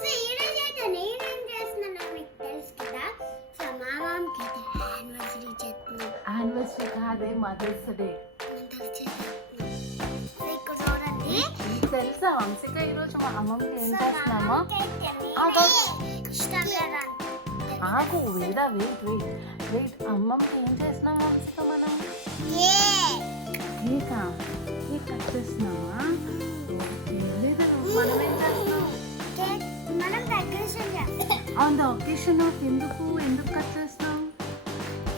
So ఈరోజు అయితే నేనేం చేస్తున్నానో మీకు తెలుసు కదా. సో మా మామకి అయితే యానివర్సరీ చేస్తున్నాం. యానివర్సరీ కాదే, మదర్స్ డే. ఇక్కడ చూడండి. తెలుసా వంశిక, ఈరోజు మా అమ్మకి ఏం చేస్తున్నామో ఇష్టం లేదా ఆకు వేదా వెయిట్ అమ్మకి ఏం చేస్తున్నాం వంశిక? మనం కేకా కేక్ కట్ చేస్తున్నావా? లేదా మనం ఏం చేస్తున్నాం? మనం డెకరేషన్ చేస్తాం. ఆన్ ద ఒకేషన్ ఆఫ్ ఎందుకు కట్ చేస్తాం?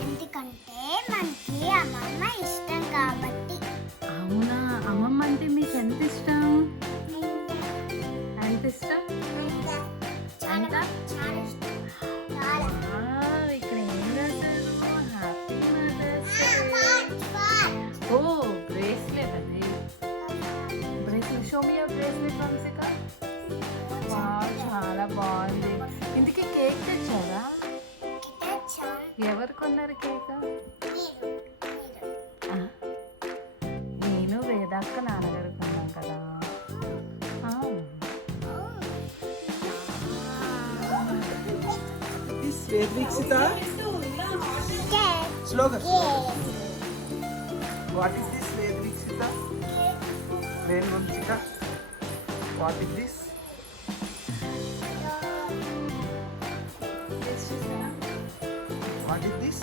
ఎందుకంటే మనకి అమ్మమ్మ ఇష్టం కాబట్టి. అవునా, అమ్మమ్మ అంటే మీకు ఎంత ఇష్టం? ఎంత ఇష్టం? ఎంత? చాలా ఇష్టం. ఇక్కడ ఏం రాశారు? Happy mothers day. ఓ బ్రేస్లెట్ అది. Bracelet, show me your bracelet Vanshika. Wow, చాలా బాగుంది. ఇందుకే కేక్ తెచ్చారా? ఎవరు కొన్నారు కేక్? నేను వేదాక్క నాన్నగారు కొన్నాం కదా. Vedvikshita. Slogan. What is this, Vedvikshita? Vedvikshita. What is this? What is this?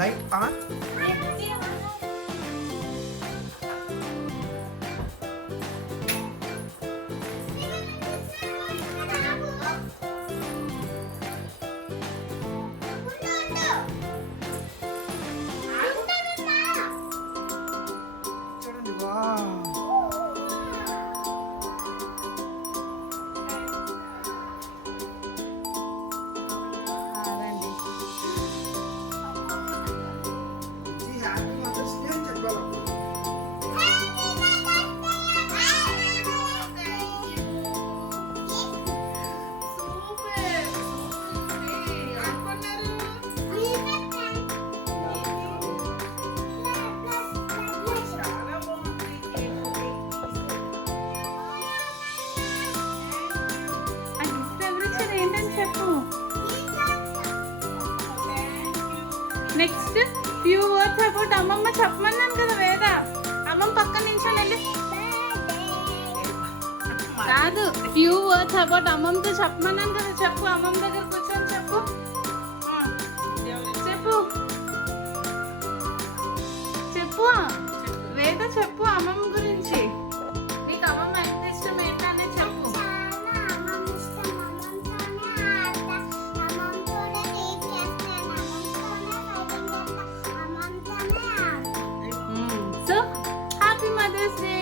Light on. Wow. See, happy Mother's Day అని చెప్పాలి. ఏంటని చెప్పు. నెక్స్ట్ ఫ్యూ వర్డ్స్ అబౌట్ అమ్మమ్మ చెప్పమన్నాను కదా వేద. అమ్మమ్మ పక్కన నించొని వెళ్ళి కాదు, ఫ్యూ వర్డ్స్ అబౌట్ అమ్మమ్మతో చెప్పమన్నాను కదా. చెప్పు, అమ్మమ్మ దగ్గర కూర్చొని చెప్పు. చెప్పు చెప్పు వేద, చెప్పు అమ్మమ్మ గురించి. నీకు అమ్మమ్మ ఎంత ఇష్టం ఏంటనే చెప్పు. So happy mothers Day.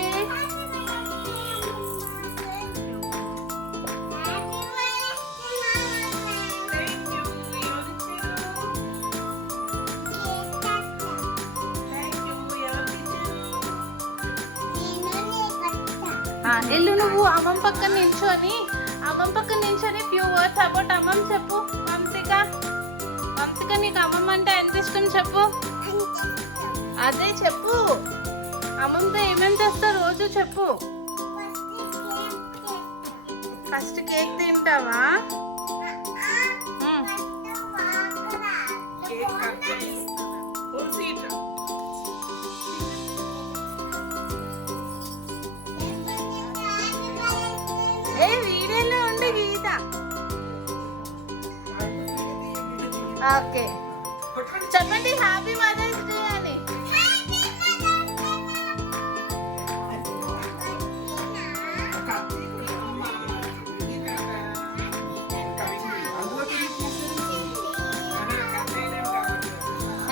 ఎల్లు నువ్వు అమ్మమ్మ పక్కన నిల్చొని ఫ్యూ వర్డ్స్ అబౌట్ అమ్మమ్మ చెప్పు. వంశిక నీకు అమ్మమ్మ అంటే ఎంత ఇష్టం చెప్పు. అదే చెప్పు, అమ్మమ్మతో ఏమేమి చేస్తా రోజు చెప్పు. ఫస్ట్ కేక్ తింటావా? ఏ వీడియోలో ఉండే గీత. ఓకే చెప్పండి హ్యాపీ మదర్స్ డే అని.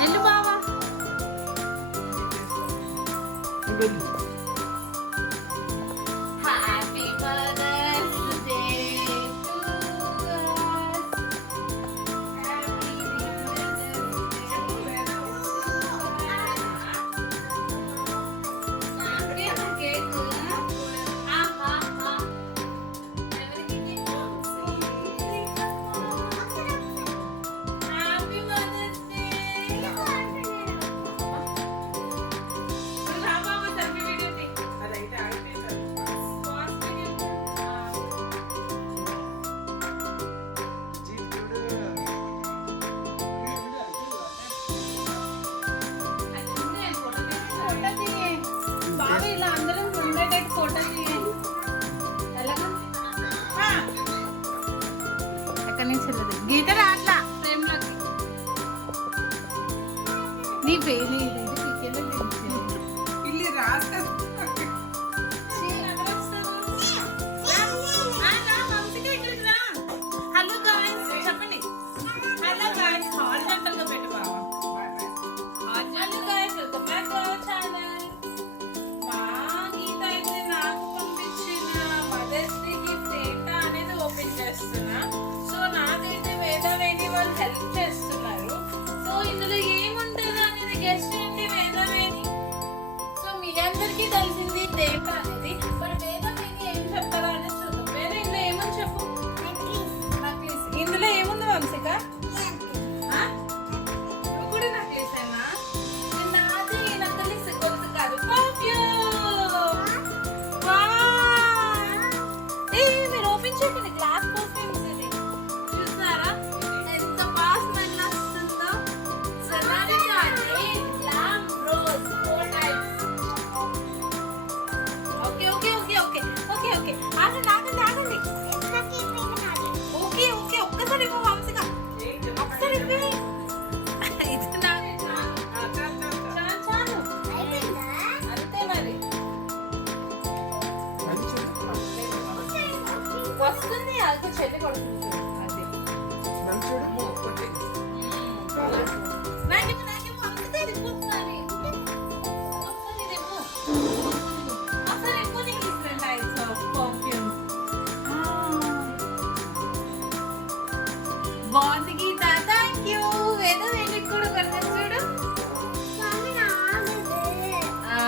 ఎల్లు బావా. Happy mothers Day to us. Happy Mother's Day. దేవత అనేది. మరి వేదం ఇది ఏం చెప్తారా అనేది చూద్దాం. వేరే ఇందులో ఏమని చెప్పు. నక్లీస్. ఇందులో ఏముంది వంశిక? ఆ? నువ్వు కూడా నక్లీసేనా? నాది నక్లీస్ గొలుసు కాదు, పర్ఫ్యూమ్. మీరు ఓపెన్ చేయండి, గ్లాస్ పర్ఫ్యూమ్స్ ఇది చూసారా ఎంత బాగా స్మెల్ వస్తుందో. సెనారికా glam rose 4 types. Okay okay okay okay okay okay ఆగండి ఆగండి ఆగండి. ఓకే ఓకే ఒక్కసారి ఇవ్వు వంశిక, ఒక్కసారి ఇవ్వు. ఇది చాలు చాలు అంతే మరి. వస్తుంది అది చెల్లి కొడుతుంది. అది నాకేమో అంతే రిపోతుంది. ఒకసారి ఇది ఇవ్వు. ఒకసారి ఇవ్వు నీకు డిఫరెంట్ టైప్స్ ఆఫ్ పర్ఫ్యూమ్స్. బాగుంది గీత, థ్యాంక్ యూ. ఏదో నేను కూడా కొన్నాను చూడు. ఆ,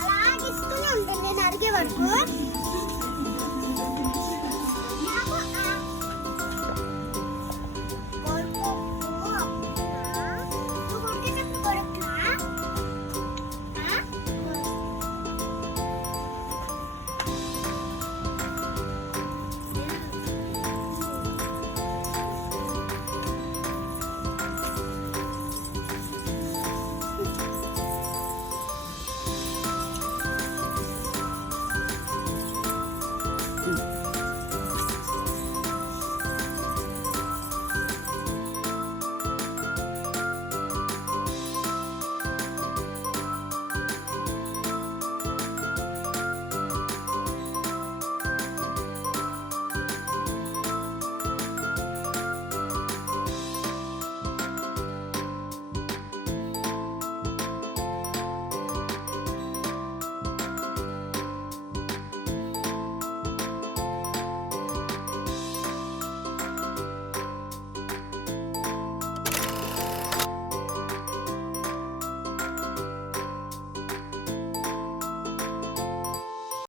అలాగే ఇస్తూనే ఉంటుంది నేను అడిగే వరకు.